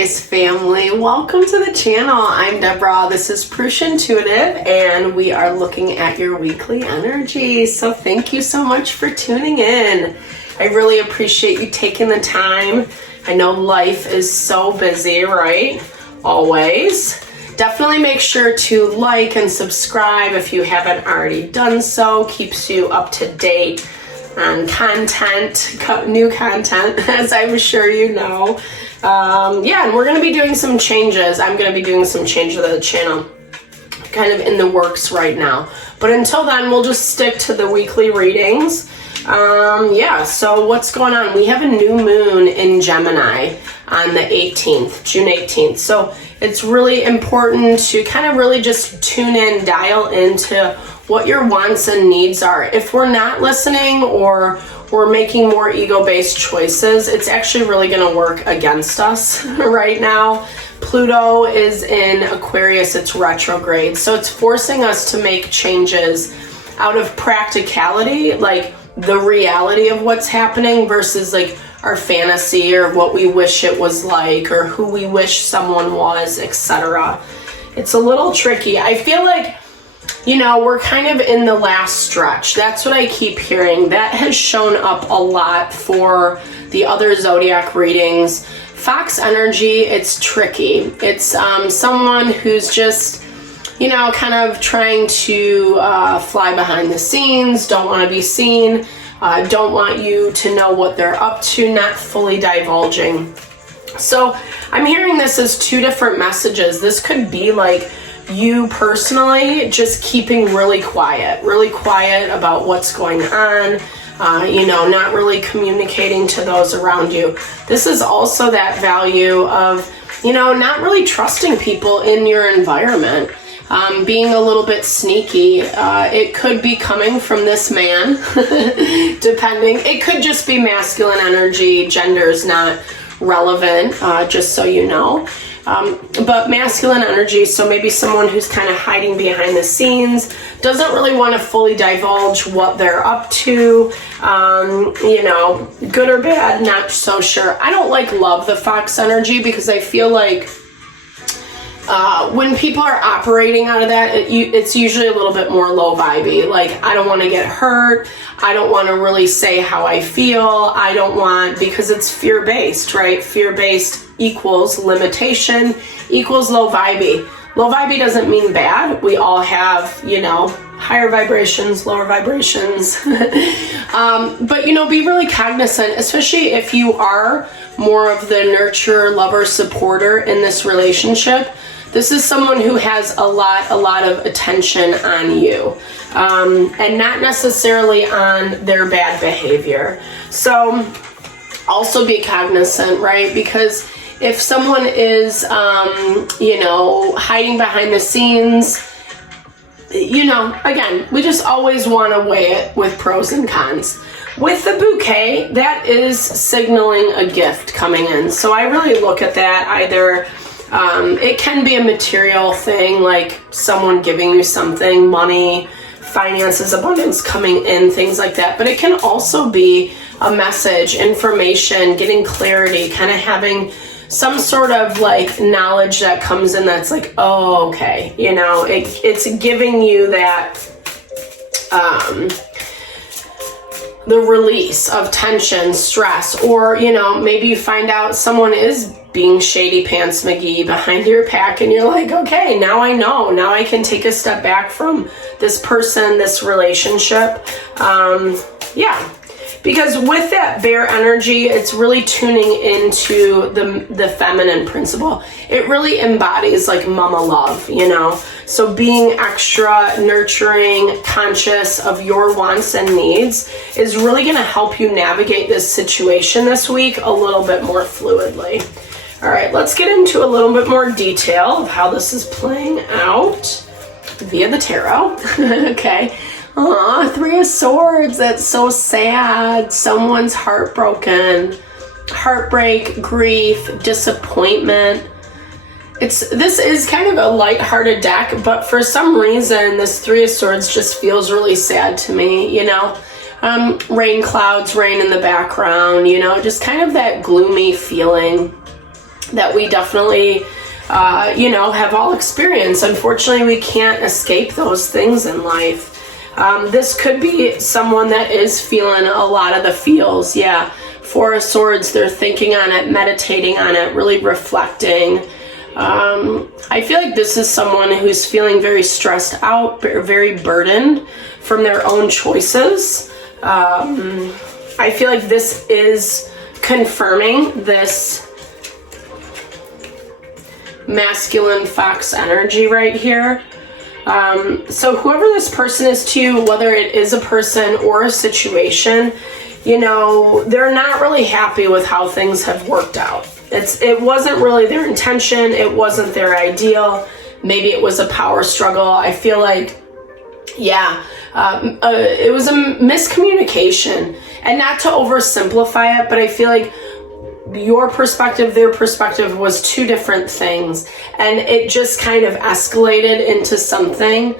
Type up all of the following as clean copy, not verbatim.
Sagittarius family, welcome to the channel. I'm Deborah. This is Purusha Intuitive, and we are looking at your weekly energy. So thank you so much for tuning in. I really appreciate you taking the time. I know life is so busy, right? Always. Definitely make sure to like and subscribe if you haven't already done so. Keeps you up to date on content, new content, as I'm sure you know. And we're going to be doing some changes. I'm going to be doing some changes to the channel, kind of in the works right now. But until then, we'll just stick to the weekly readings. So what's going on? We have a new moon in Gemini on the 18th, June 18th. So it's really important to kind of really just tune in, dial into what your wants and needs are. If we're not listening or we're making more ego-based choices, it's actually really going to work against us right now. Pluto is in Aquarius, it's retrograde. So it's forcing us to make changes out of practicality, like the reality of what's happening versus like our fantasy or what we wish it was like or who we wish someone was, etc. It's a little tricky. I feel like, we're kind of in the last stretch. That's what I keep hearing. That has shown up a lot for the other zodiac readings. Fox energy, it's tricky. It's someone who's just, kind of trying to fly behind the scenes, don't want to be seen, don't want you to know what they're up to, not fully divulging. So I'm hearing this as two different messages. This could be like you personally just keeping really quiet about what's going on, not really communicating to those around you. This is also that value of, not really trusting people in your environment, being a little bit sneaky. It could be coming from this man, depending. It could just be masculine energy. Gender is not relevant, just so you know. But masculine energy, so maybe someone who's kind of hiding behind the scenes, doesn't really want to fully divulge what they're up to, good or bad, not so sure. I don't love the fox energy because I feel like when people are operating out of that, it's usually a little bit more low vibey. Like, I don't want to get hurt. I don't want to really say how I feel. Because it's fear-based, right? Fear-based equals limitation, equals low vibey. Low vibey doesn't mean bad. We all have, higher vibrations, lower vibrations. But, be really cognizant, especially if you are more of the nurturer, lover, supporter in this relationship. This is someone who has a lot of attention on you, and not necessarily on their bad behavior. So also be cognizant, right? Because if someone is, hiding behind the scenes, again, we just always want to weigh it with pros and cons. With the bouquet, that is signaling a gift coming in. So I really look at that either. It can be a material thing, like someone giving you something, money, finances, abundance coming in, things like that. But it can also be a message, information, getting clarity, kind of having some sort of knowledge that comes in that's like, oh, okay. It's giving you that, the release of tension, stress, or, maybe you find out someone is being shady pants McGee behind your back and you're like, okay, now I know. Now I can take a step back from this person, this relationship. Because with that bear energy, it's really tuning into the feminine principle. It really embodies mama love, So being extra nurturing, conscious of your wants and needs is really going to help you navigate this situation this week a little bit more fluidly. All right, let's get into a little bit more detail of how this is playing out via the tarot. Okay. Aw, Three of Swords. That's so sad. Someone's heartbroken. Heartbreak, grief, disappointment. This is kind of a lighthearted deck, but for some reason, this Three of Swords just feels really sad to me, Rain clouds, rain in the background, just kind of that gloomy feeling. that we definitely, have all experienced. Unfortunately, we can't escape those things in life. This could be someone that is feeling a lot of the feels. Yeah. Four of Swords, they're thinking on it, meditating on it, really reflecting. I feel like this is someone who's feeling very stressed out, very burdened from their own choices. I feel like this is confirming this masculine fox energy right here. So whoever this person is to you, whether it is a person or a situation, they're not really happy with how things have worked out. It wasn't really their intention. It wasn't their ideal. Maybe it was a power struggle. I feel like, it was a miscommunication. And not to oversimplify it, but I feel like your perspective, their perspective was two different things. And it just kind of escalated into something.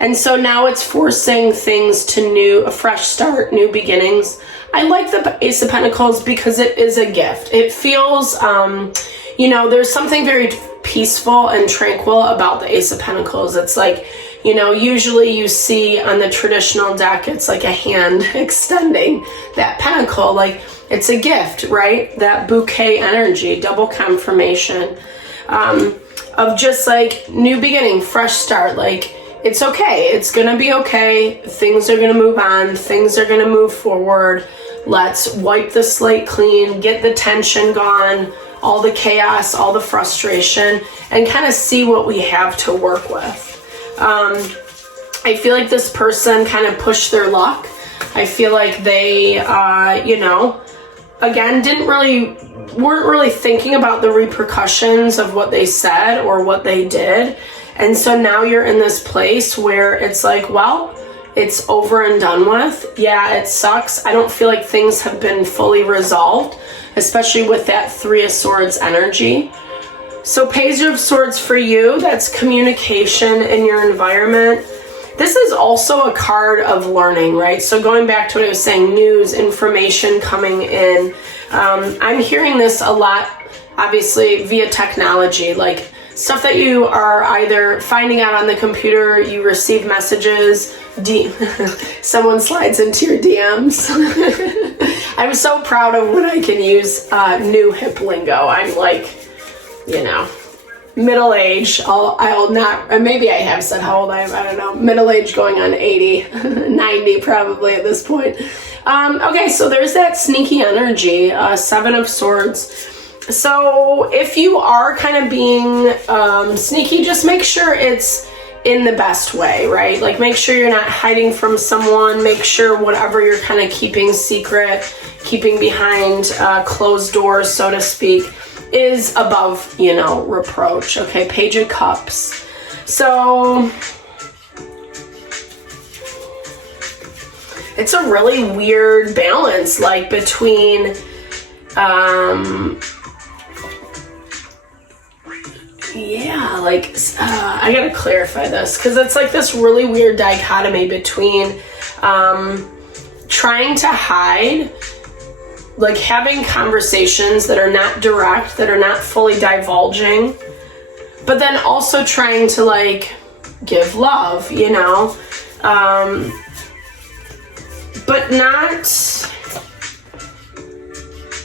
And so now it's forcing things to a fresh start, new beginnings. I like the Ace of Pentacles because it is a gift. It feels, there's something very peaceful and tranquil about the Ace of Pentacles. It's like, usually you see on the traditional deck, it's like a hand extending that pentacle. Like, it's a gift, right? That bouquet energy, double confirmation of just like new beginning, fresh start. Like, it's okay. It's going to be okay. Things are going to move on. Things are going to move forward. Let's wipe the slate clean, get the tension gone, all the chaos, all the frustration, and kind of see what we have to work with. I feel like this person kind of pushed their luck. I feel like they, again, weren't really thinking about the repercussions of what they said or what they did. And so now you're in this place where it's like, well, it's over and done with. Yeah, it sucks. I don't feel like things have been fully resolved, especially with that Three of Swords energy. So Page of Swords for you, that's communication in your environment. This is also a card of learning, right? So going back to what I was saying, news, information coming in. I'm hearing this a lot, obviously, via technology, like stuff that you are either finding out on the computer, you receive messages, someone slides into your DMs. I'm so proud of when I can use new hip lingo. I'm like, middle age. I'll not, maybe I have said how old I am, I don't know. Middle age going on 80, 90 probably at this point. Okay, so there's that sneaky energy, Seven of Swords. So if you are kind of being sneaky, just make sure it's in the best way, right? Like, make sure you're not hiding from someone. Make sure whatever you're kind of keeping secret, keeping behind closed doors, so to speak, is above, reproach. Okay, Page of Cups. So it's a really weird balance, like between I gotta clarify this because it's like this really weird dichotomy between trying to hide, like having conversations that are not direct, that are not fully divulging, but then also trying to like give love, but not.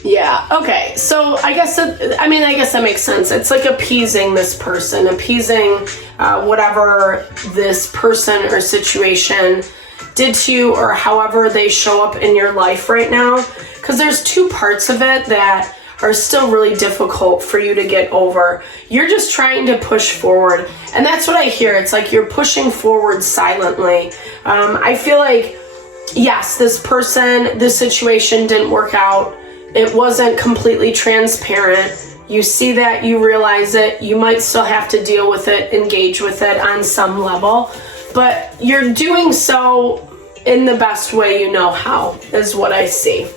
Yeah, okay, so I guess that makes sense. It's like appeasing this person, appeasing whatever this person or situation did to you, or however they show up in your life right now. Because there's two parts of it that are still really difficult for you to get over. You're just trying to push forward. And that's what I hear. It's like you're pushing forward silently. I feel like, yes, this situation didn't work out. It wasn't completely transparent. You see that, you realize it, you might still have to deal with it, engage with it on some level, but you're doing so in the best way you know how, is what I see.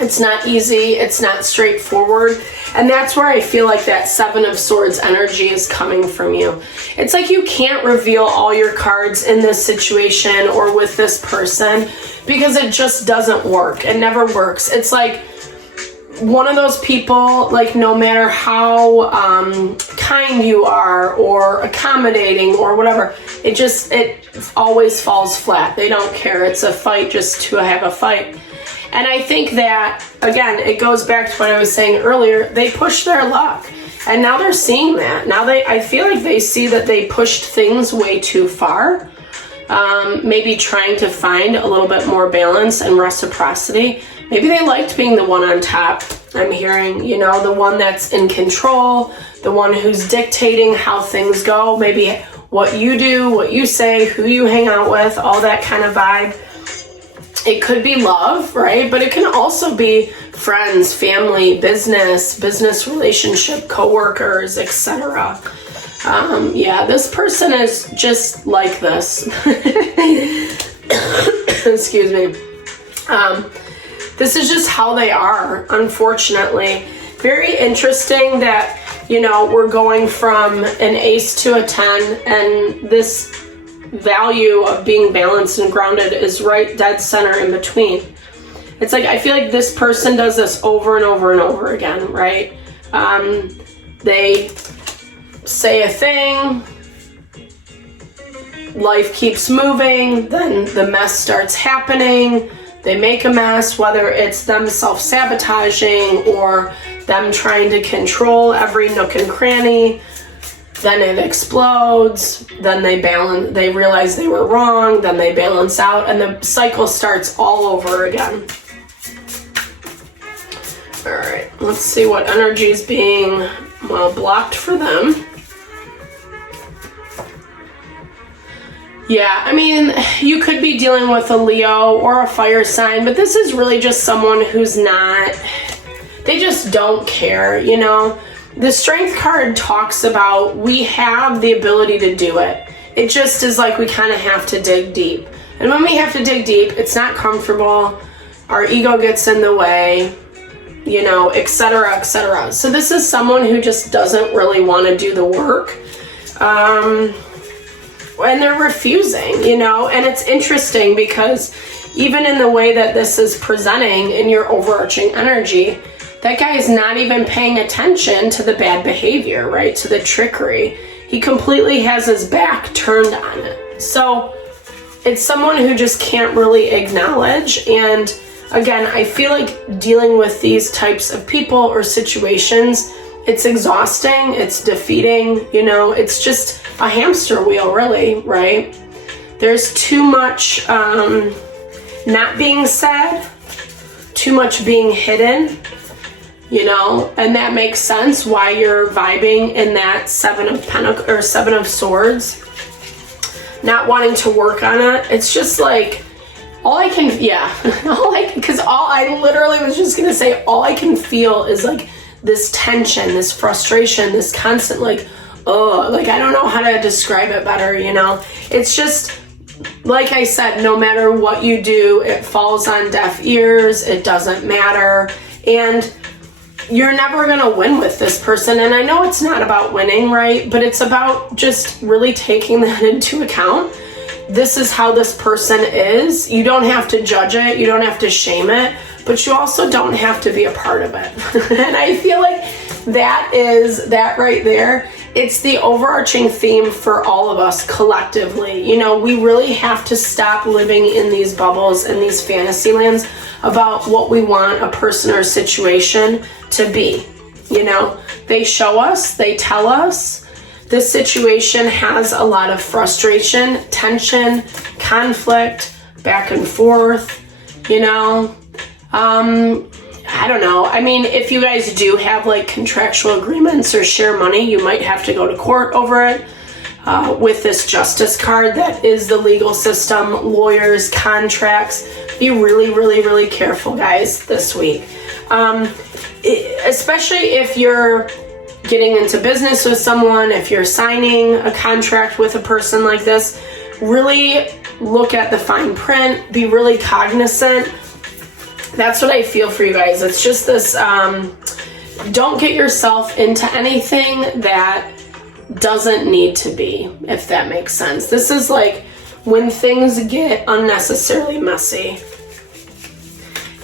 It's not easy, it's not straightforward, and that's where I feel like that Seven of Swords energy is coming from you. It's like you can't reveal all your cards in this situation or with this person because it just doesn't work. It never works. It's like one of those people, like, no matter how kind you are or accommodating or whatever, it always falls flat. They don't care. It's a fight just to have a fight. And I think that, again, it goes back to what I was saying earlier. They push their luck. And now they're seeing that. Now I feel like they see that they pushed things way too far. Maybe trying to find a little bit more balance and reciprocity. Maybe they liked being the one on top. I'm hearing, you know, the one that's in control, the one who's dictating how things go, maybe what you do, what you say, who you hang out with, all that kind of vibe. It could be love, right? But it can also be friends, family, business relationship, coworkers, etc. Yeah, this person is just like this. Excuse me. This is just how they are, unfortunately. Very interesting that, you know, we're going from an ace to a 10, and this value of being balanced and grounded is right dead center in between. It's like, I feel like this person does this over and over and over again, right? They say a thing, life keeps moving, then the mess starts happening. They make a mess, whether it's them self-sabotaging or them trying to control every nook and cranny. Then it explodes, then they realize they were wrong, then they balance out, and the cycle starts all over again. All right, let's see what energy is being, well, blocked for them. Yeah, I mean, you could be dealing with a Leo or a fire sign, but this is really just someone who's not, they just don't care, you know? The Strength card talks about we have the ability to do it. It just is like we kind of have to dig deep. And when we have to dig deep, it's not comfortable. Our ego gets in the way, you know, etc., etc. So this is someone who just doesn't really want to do the work. And they're refusing, you know, and it's interesting because even in the way that this is presenting in your overarching energy, that guy is not even paying attention to the bad behavior, right? To the trickery. He completely has his back turned on it. So it's someone who just can't really acknowledge. And again, I feel like dealing with these types of people or situations, it's exhausting, it's defeating, you know, it's just a hamster wheel, really, right? There's too much not being said, too much being hidden, you know, and that makes sense why you're vibing in that Seven of Swords, not wanting to work on it. It's just like, because I literally was just gonna say, all I can feel is like this tension, this frustration, this constant like, oh, like I don't know how to describe it better, you know? It's just, like I said, no matter what you do, it falls on deaf ears, it doesn't matter, and you're never gonna win with this person. And I know it's not about winning, right? But it's about just really taking that into account. This is how this person is. You don't have to judge it, you don't have to shame it, but you also don't have to be a part of it. And I feel like that right there, it's the overarching theme for all of us collectively. You know, we really have to stop living in these bubbles and these fantasy lands about what we want a person or situation to be. You know, they show us, they tell us. This situation has a lot of frustration, tension, conflict, back and forth, you know. I don't know. I mean, if you guys do have like contractual agreements or share money, you might have to go to court over it. With this Justice card, that is the legal system, lawyers, contracts. Be really, really, really careful, guys, this week. Especially if you're getting into business with someone, if you're signing a contract with a person like this, really look at the fine print, be really cognizant. That's what I feel for you guys. It's just this, don't get yourself into anything that doesn't need to be, if that makes sense. This is like when things get unnecessarily messy.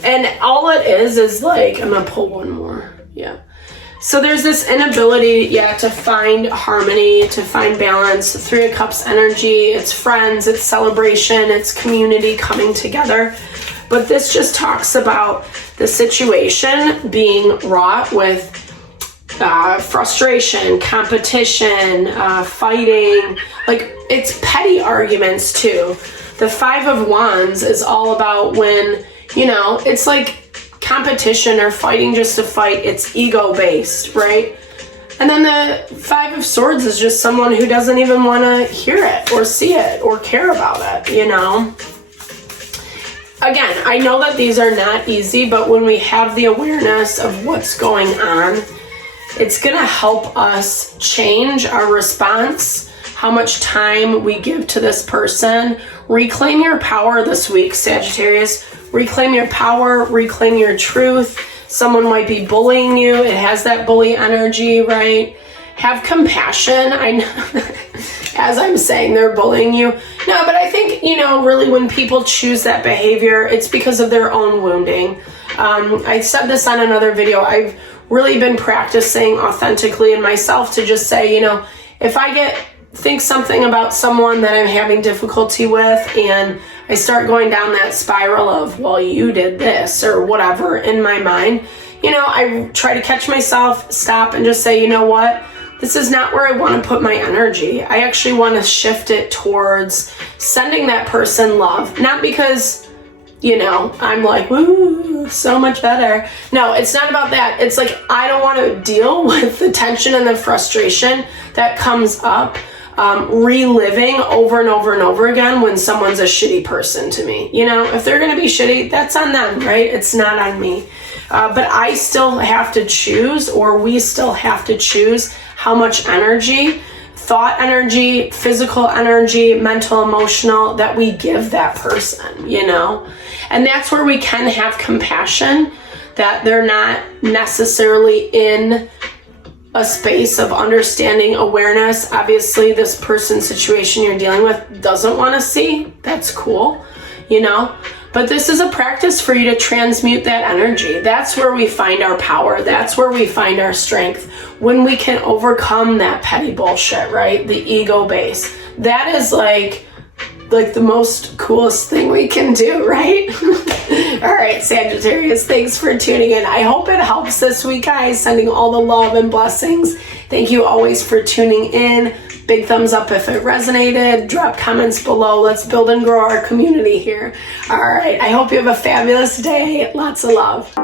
And all it is like, I'm gonna pull one more. Yeah. So there's this inability, to find harmony, to find balance. Three of Cups energy, it's friends, it's celebration, it's community coming together. But this just talks about the situation being wrought with frustration, competition, fighting. Like, it's petty arguments too. The Five of Wands is all about when, it's like competition or fighting just to fight. It's ego based, right? And then the Five of Swords is just someone who doesn't even want to hear it or see it or care about it, Again, I know that these are not easy, but when we have the awareness of what's going on, it's going to help us change our response, how much time we give to this person. Reclaim your power this week, Sagittarius. Reclaim your power, reclaim your truth. Someone might be bullying you. It has that bully energy, right? Have compassion. I know, as I'm saying, they're bullying you. No, but I think, really when people choose that behavior, it's because of their own wounding. I said this on another video. I've really been practicing authentically in myself to just say, if I think something about someone that I'm having difficulty with, and I start going down that spiral of, well, you did this or whatever in my mind, I try to catch myself, stop, and just say, you know what? This is not where I want to put my energy. I actually want to shift it towards sending that person love. Not because, I'm like, woo, so much better. No, it's not about that. It's like, I don't want to deal with the tension and the frustration that comes up, reliving over and over and over again when someone's a shitty person to me. If they're going to be shitty, that's on them, right? It's not on me. But I still have to choose, or we still have to choose how much energy, thought energy, physical energy, mental, emotional, that we give that person, And that's where we can have compassion, that they're not necessarily in a space of understanding, awareness. Obviously, this person's situation you're dealing with doesn't want to see. That's cool, But this is a practice for you to transmute that energy. That's where we find our power. That's where we find our strength. When we can overcome that petty bullshit, right? The ego base. That is like the most coolest thing we can do, right? All right, Sagittarius, thanks for tuning in. I hope it helps this week, guys. Sending all the love and blessings. Thank you always for tuning in. Big thumbs up if it resonated. Drop comments below. Let's build and grow our community here. All right, I hope you have a fabulous day. Lots of love.